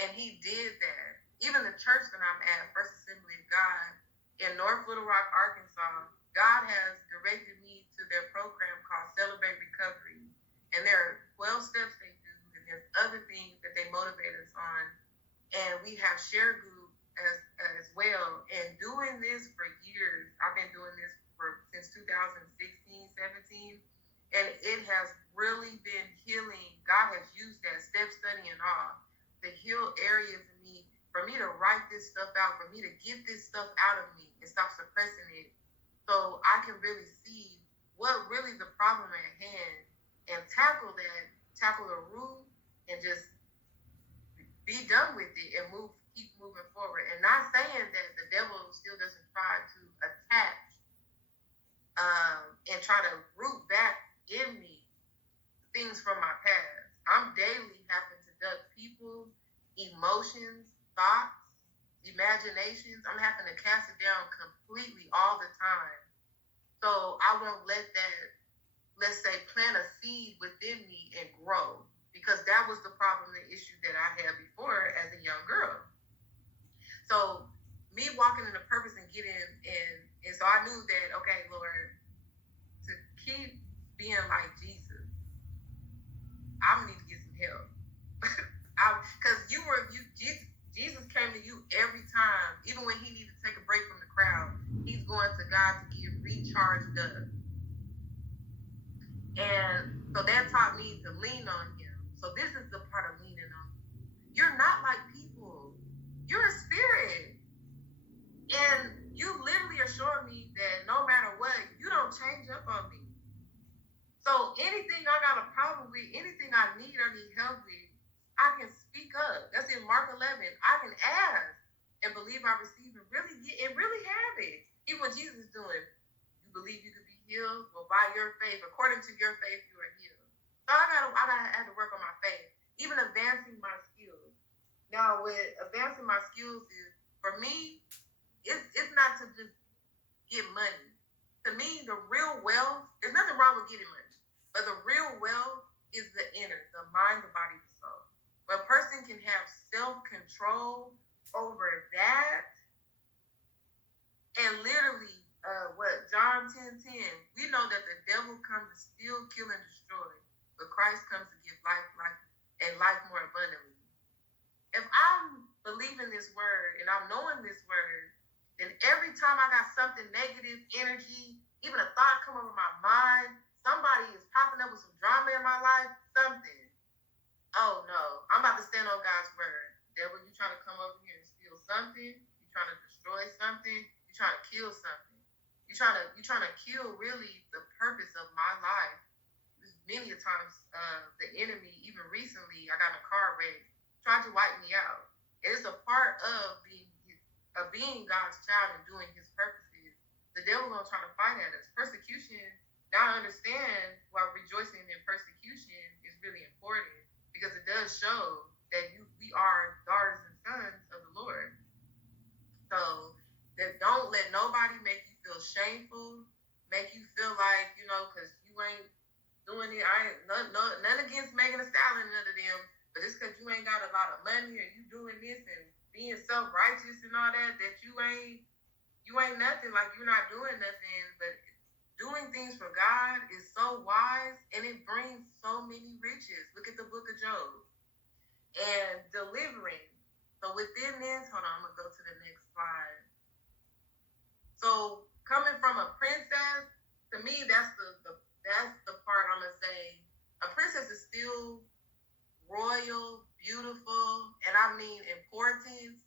And he did that. Even the church that I'm at, First Assembly of God, in North Little Rock, Arkansas, God has directed me to their program called Celebrate Recovery. And there are 12 steps they do, and there's other things that they motivate us on. And we have share group as well. And doing this for years, I've been doing this since 2016, 17, and it has really been healing. God has used that, step study and all, to heal areas in me, for me to write this stuff out, for me to get this stuff out of me and stop suppressing it, so I can really see what really the problem at hand and tackle the root, and just be done with it and keep moving forward. And not saying that the devil still doesn't try to attach and try to root back in me things from my past. I'm daily having to duck people, emotions, thoughts, imaginations. I'm having to cast it down completely all the time. So I won't let that, let's say, plant a seed within me and grow. Because that was the problem, the issue that I had before as a young girl. So me walking in the purpose and getting in, and so I knew that, okay, Lord, to keep being like Jesus, I need to get some help. Because Jesus came to you every time, even when he needed to take a break from the crowd. He's going to God to get recharged up. And so that taught me to lean on him. So this is the part of leaning on him. You're not like people. You're a spirit. And you literally are showing me that no matter what, you don't change up on me. So anything I got a problem with, anything I need help with, I can speak up. That's in Mark 11. I can ask. and believe I receive and really have it. Even when Jesus is doing, you believe you could be healed? Well, by your faith, according to your faith, you are healed. So I gotta have to work on my faith, even advancing my skills. Now, with advancing my skills is, for me, it's not to just get money. To me, the real wealth, there's nothing wrong with getting money, but the real wealth is the inner, the mind, the body, the soul. But a person can have self-control over that, and literally, John 10:10, we know that the devil comes to steal, kill, and destroy, but Christ comes to give life, and life more abundantly. If I'm believing this word and I'm knowing this word, then every time I got something negative, energy, even a thought come over my mind, somebody is popping up with some drama in my life, something. Oh no, I'm about to stand on God's word. Devil, you trying to come over here and steal something? You trying to destroy something? You trying to kill something? You trying to kill really the purpose of my life. Many a times, the enemy, even recently, I got in a car wreck, tried to wipe me out. And it's a part of being God's child and doing his purposes. The devil gonna try to fight at us. Persecution, now I understand why rejoicing in persecution is really important, because it does show that we are daughters and sons of the Lord. So that don't let nobody make you feel shameful, make you feel like, because you ain't doing it. I ain't none against Megan Thee Stallion, none of them, but it's because you ain't got a lot of money or you doing this and being self-righteous and all that you ain't nothing, like you're not doing nothing. But doing things for God is so wise, and it brings so many riches. Look at the book of Job. And delivering. So within this, hold on, I'm gonna go to the next slide. So coming from a princess, to me, that's the part I'm gonna say. A princess is still royal, beautiful, and I mean importance,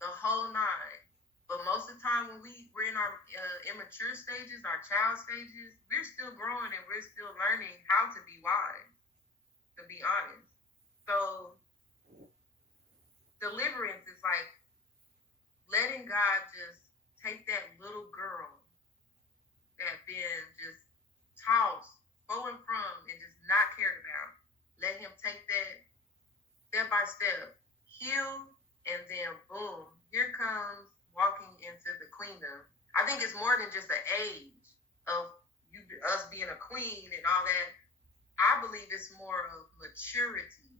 the whole nine. But most of the time when we're in our immature stages, our child stages, we're still growing and we're still learning how to be wise, to be honest. So deliverance is like letting God just take that little girl that been just tossed, going from, and just not cared about. Let him take that step by step, heal, and then boom, here comes walking into the queendom. I think it's more than just the age of us being a queen and all that. I believe it's more of maturity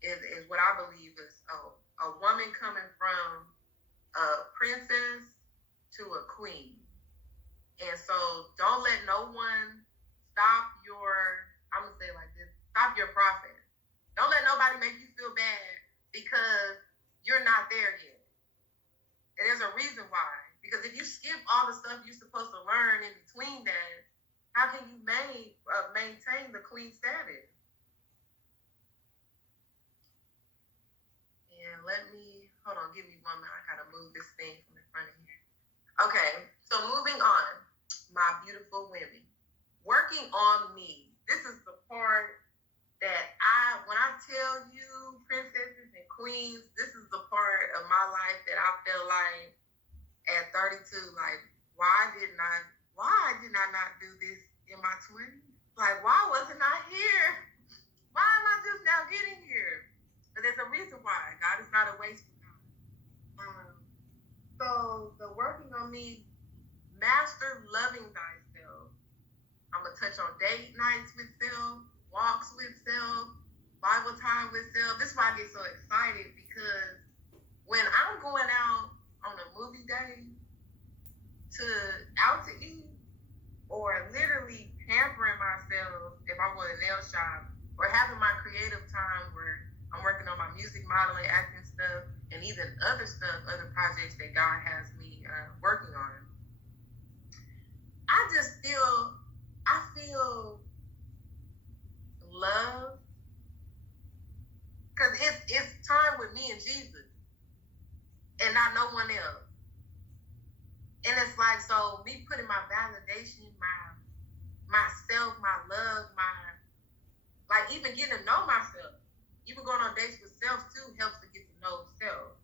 is what I believe is a woman coming from a princess to a queen. And so don't let no one stop I'm going to say it like this, stop your process. Don't let nobody make you feel bad because you're not there yet. And there's a reason why. Because if you skip all the stuff you're supposed to learn in between that, how can you maintain the queen status? And hold on, give me 1 minute. I gotta move this thing from in front of here. Okay, so moving on, my beautiful women. Working on me. This is the part that when I tell you, princesses and queens, this is the part of my life that I feel like at 32, like, why did I not do this in my 20s? Like, why wasn't I here? Why am I just now getting here? But there's a reason why. God is not a wasteful God. So the working on me, master loving thyself. I'm going to touch on date nights with self, walks with self, Bible time with self. This is why I get so excited, because when I'm going out on a movie day out to eat, or literally pampering myself if I'm going to nail shop, or having my creative time where I'm working on my music, modeling, acting stuff, and even other projects that God has me working on. I feel love, because it's time with me and Jesus and not no one else. And it's like, so me putting my validation, myself, my love, like even getting to know myself, even going on dates with self too helps to get to know self.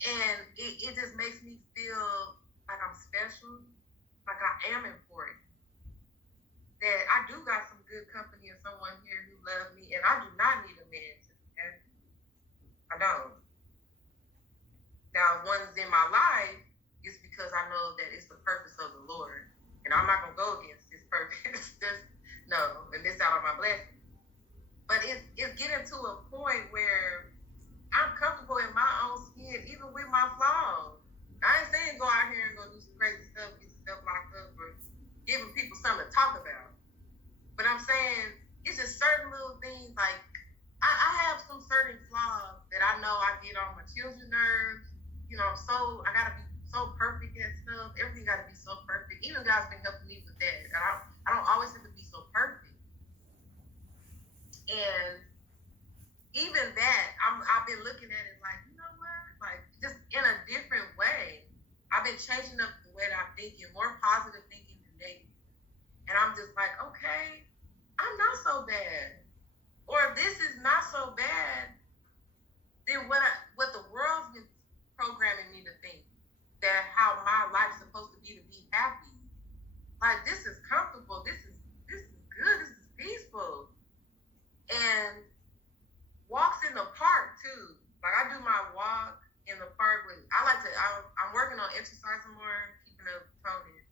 And it just makes me feel like I'm special, like I am important. That I do got some good company and someone here who loves me, and I do not need a man to be happy. I don't. Now, one's in my life is because I know that it's the purpose of the Lord, and I'm not gonna go against His purpose. No, and miss out on my blessing. But it's getting to a point where I'm comfortable in my own skin, even with my flaws. I ain't saying go out here and go do some crazy stuff, get stuff locked up, or giving people something to talk about. But I'm saying it's just certain little things. Like I have some certain flaws that I know I get on my children's nerves. I gotta be so perfect at stuff. Everything gotta be so perfect. Even God's been helping me with that. And I don't always have to be so perfect. And even that, I've been looking at it like, you know what? Like just in a different way. I've been changing up the way that I'm thinking, more positive thinking than negative. And I'm just like, okay, I'm not so bad. Or if this is not so bad, then what the world's been programming me to think, that how my life's supposed to be happy. Like this is comfortable, this is good, this is peaceful. And walks in the park too. Like I do my walk in the park with. I'm working on exercising more, keeping up toning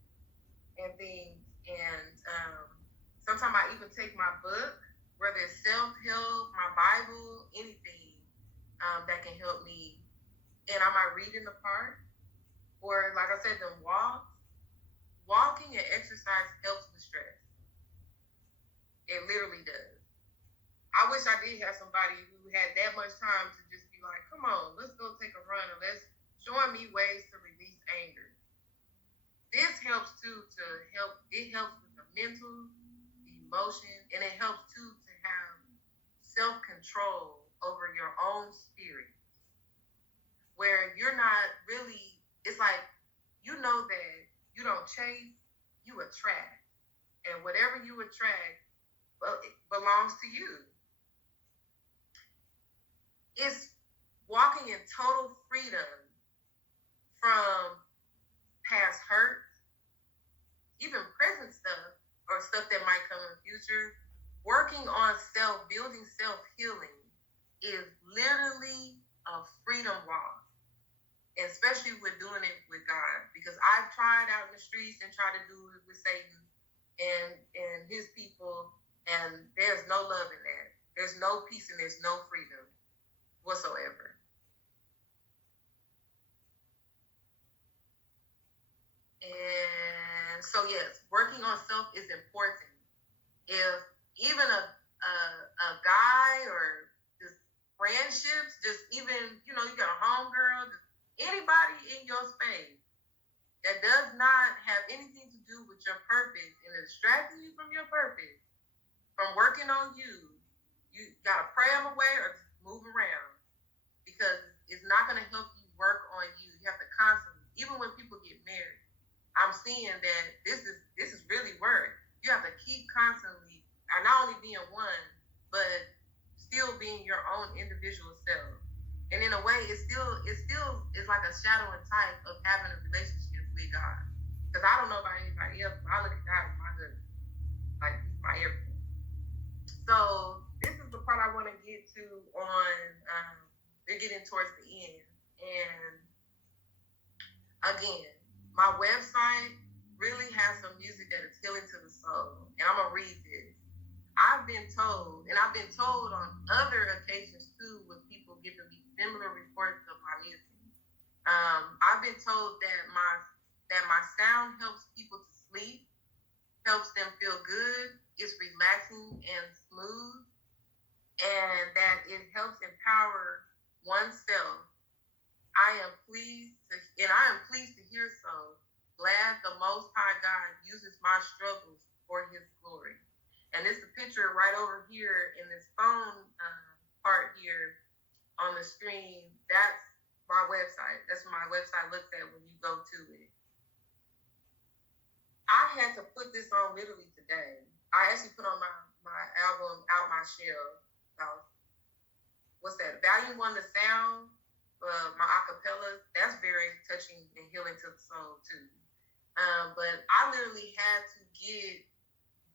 and things. And sometimes I even take my book, whether it's self-help, my Bible, anything that can help me. And I might read in the park, or like I said, them walks. Walking and exercise helps with stress. It literally does. I wish I did have somebody who had that much time to just be like, come on, let's go take a run, or let's showing me ways to release anger. This helps too it helps with the mental, the emotion, and it helps too to have self-control over your own spirit. Where you're not really, it's like, you know that you don't chase, you attract. And whatever you attract, well, it belongs to you. It's walking in total freedom from past hurt, even present stuff, or stuff that might come in the future. Working on building self-healing is literally a freedom walk. And especially with doing it with God. Because I've tried out in the streets and tried to do it with Satan and his people, and there's no love in that. There's no peace and there's no freedom whatsoever. And so yes, working on self is important. If even a guy or just friendships, just even, you got a homegirl, just anybody in your space that does not have anything to do with your purpose and is distracting you from your purpose, from working on you, you gotta pray them away or just move around, because it's not gonna help you work on you. You have to constantly, even when people get married, I'm seeing that this is really work. You have to keep constantly, not only being one, but still being your own individual self. And in a way, it still is like a shadow and type of having a relationship with God. Because I don't know about anybody else, but I look at God as my husband. Like, he's my everything. So this is the part I want to get to on, they're getting towards the end. And again, my website really has some music that is healing to the soul. And I'm going to read this. I've been told on other occasions too, with people giving me similar reports of my music. I've been told that my sound helps people to sleep, helps them feel good, it's relaxing and smooth, and that it helps empower oneself. I am pleased to hear so. Glad the Most High God uses my struggles for His glory. And it's the picture right over here in this phone part here on the screen. That's my website. That's what my website looks at when you go to it. I had to put this on literally today. I actually put on my album Out My Shell. What's that? Volume 1, The Sound. my acapellas, that's very touching and healing to the soul too. But I literally had to get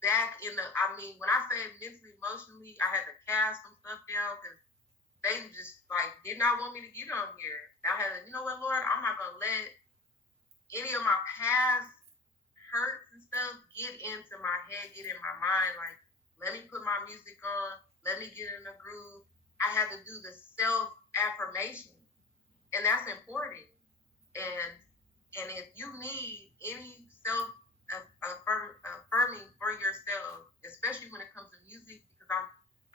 back in the, I mean, when I say mentally, emotionally, I had to cast some stuff down because they just like did not want me to get on here. I had to, you know what, Lord, I'm not gonna let any of my past hurts and stuff get into my head, get in my mind. Like, let me put my music on, let me get in the groove. I had to do the self affirmation, and that's important. And if you need any self affirming for yourself, especially when it comes to music, because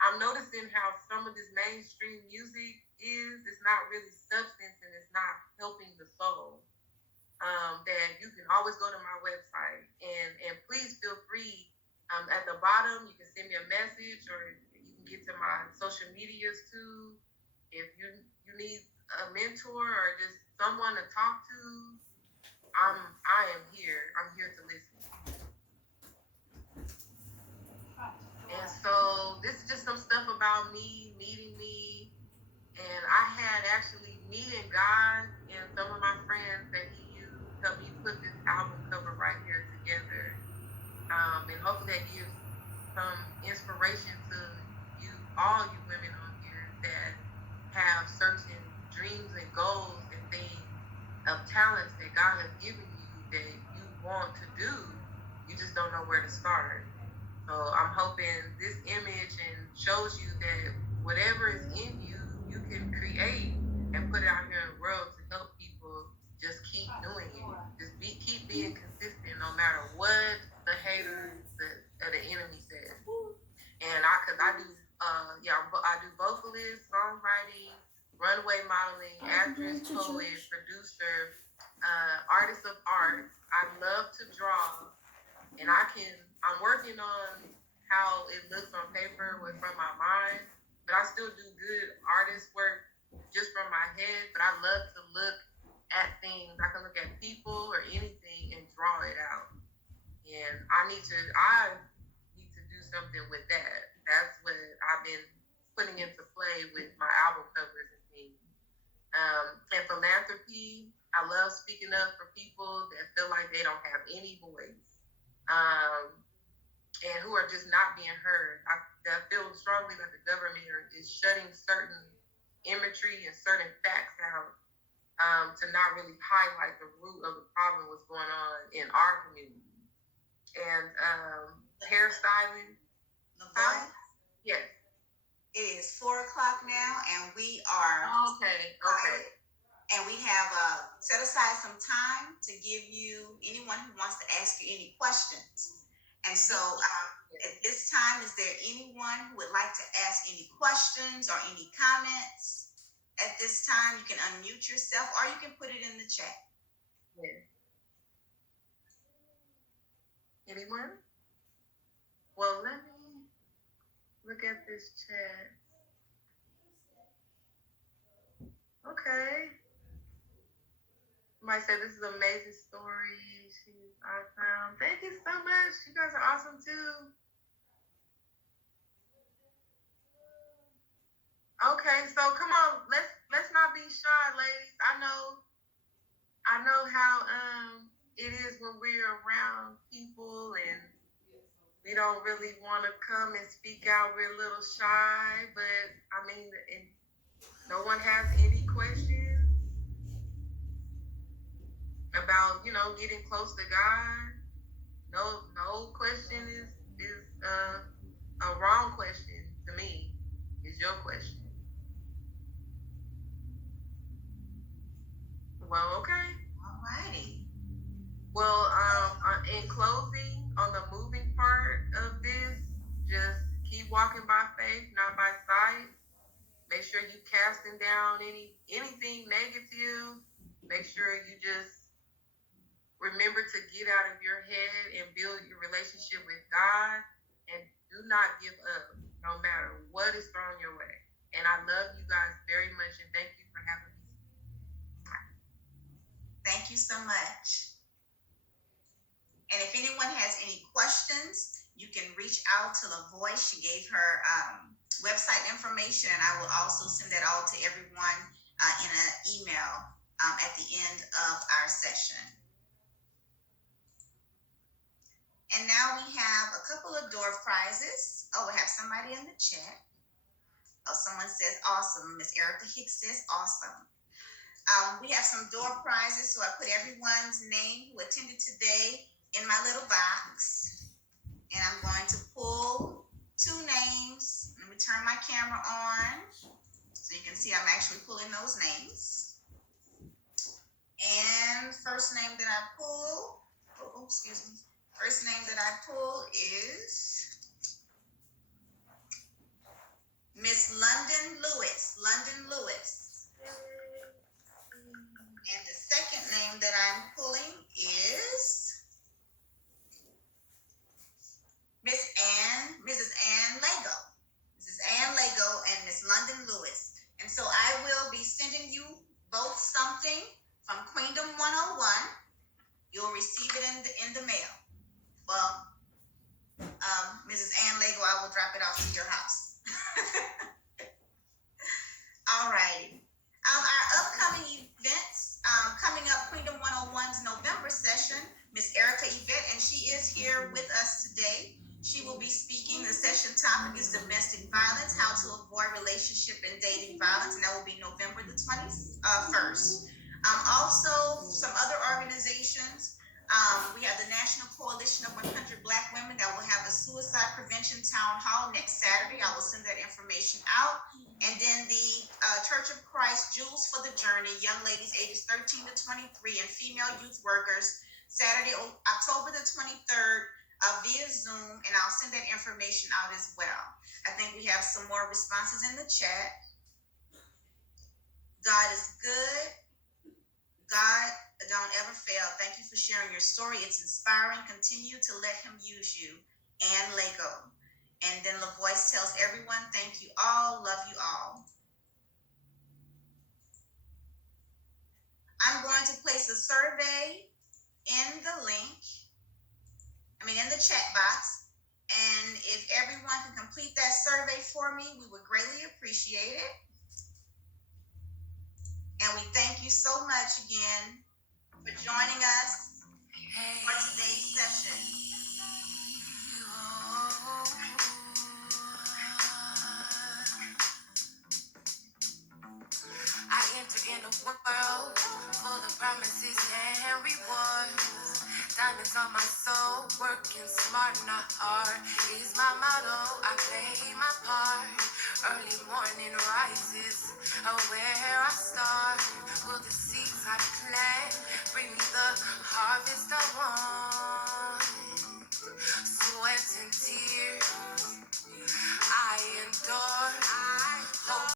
I'm noticing how some of this mainstream music it's not really substance and it's not helping the soul. That you can always go to my website and please feel free. At the bottom, you can send me a message or you can get to my social medias too. If you need a mentor or just someone to talk to, I am here. I'm here to listen. And so this is just some stuff about me, meeting me. And I had actually meeting God and some of my friends that he used to help me put this album cover right here together. And hopefully that gives some inspiration to you, all you women on here that have certain dreams and goals and things of talents that God has given you that you want to do. You just don't know where to start. So I'm hoping this image and shows you that whatever is in you, you can create and put it out here in the world to help people just keep doing it. Just keep being consistent no matter what the haters or the enemy says. And I do vocalist, songwriting, runway modeling, actress, poet, producer, artist of art. I love to draw, and I'm working on how it looks on paper from my mind, but I still do good artist work just from my head. But I love to look at things. I can look at people or anything and draw it out. And I need to do something with that. That's what I've been putting into play with my album covers and things. And philanthropy, I love speaking up for people that feel like they don't have any voice. And who are just not being heard. I feel strongly that the government is shutting certain imagery and certain facts out to not really highlight the root of the problem, what's going on in our community. And hairstyling. Yes. It is 4 o'clock now, and we are okay. And we have set aside some time to give you anyone who wants to ask you any questions. And so at this time, is there anyone who would like to ask any questions or any comments? At this time, you can unmute yourself or you can put it in the chat. Yes. Anyone? Well, let me look at this chat. Okay. Somebody said this is an amazing story. She's awesome. Thank you so much. You guys are awesome too. Okay, so come on, let's not be shy, ladies. I know how it is when we're around people and we don't really want to come and speak out. We're a little shy, but I mean, no one has any questions about getting close to God. No question is a wrong question to me. Is your question? Well, okay. Alrighty. Well, in closing, on the moving part of this, just keep walking by faith, not by sight. Make sure you casting down anything negative. Make sure you just remember to get out of your head and build your relationship with God, and do not give up no matter what is thrown your way. And I love you guys very much, and thank you for having me. Thank you so much. And if anyone has any questions, you can reach out to La Voice. She gave her website information, and I will also send that all to everyone in an email at the end of our session. And now we have a couple of door prizes. Oh, we have somebody in the chat. Oh, someone says awesome. Miss Erica Hicks says awesome. We have some door prizes, so I put everyone's name who attended today in my little box. And I'm going to pull 2 names. Let me turn my camera on so you can see I'm actually pulling those names. And first name that I pull, first name that I pull is Miss London Lewis. And the second name that I'm pulling is Mrs. Ann Lego. Mrs. Ann Lego and Miss London Lewis. And so I will be sending you both something from Queendom 101. You'll receive it in the mail. Well, Mrs. Ann Lego, I will drop it off to your house. All righty. Our upcoming events, coming up, Queendom 101's November session, Miss Erica Yvette, and she is here with us today. She will be speaking. The session topic is domestic violence, how to avoid relationship and dating violence, and that will be November the 21st. Also, some other organizations. We have the National Coalition of 100 Black Women that will have a suicide prevention town hall next Saturday. I will send that information out. And then the Church of Christ, Jewels for the Journey, young ladies ages 13 to 23 and female youth workers, Saturday, October the 23rd, via Zoom, and I'll send that information out as well. I think we have some more responses in the chat. God is good. God don't ever fail. Thank you for sharing your story. It's inspiring. Continue to let him use you. And Lego. And then LaVoice tells everyone, thank you all, love you all. I'm going to place a survey in the chat box. And if everyone can complete that survey for me, we would greatly appreciate it. And we thank you so much again for joining us for today's session. I entered in a world full of promises and rewards. Diamonds on my soul, working smart, not hard. Is my motto, I play my part. Early morning rises, aware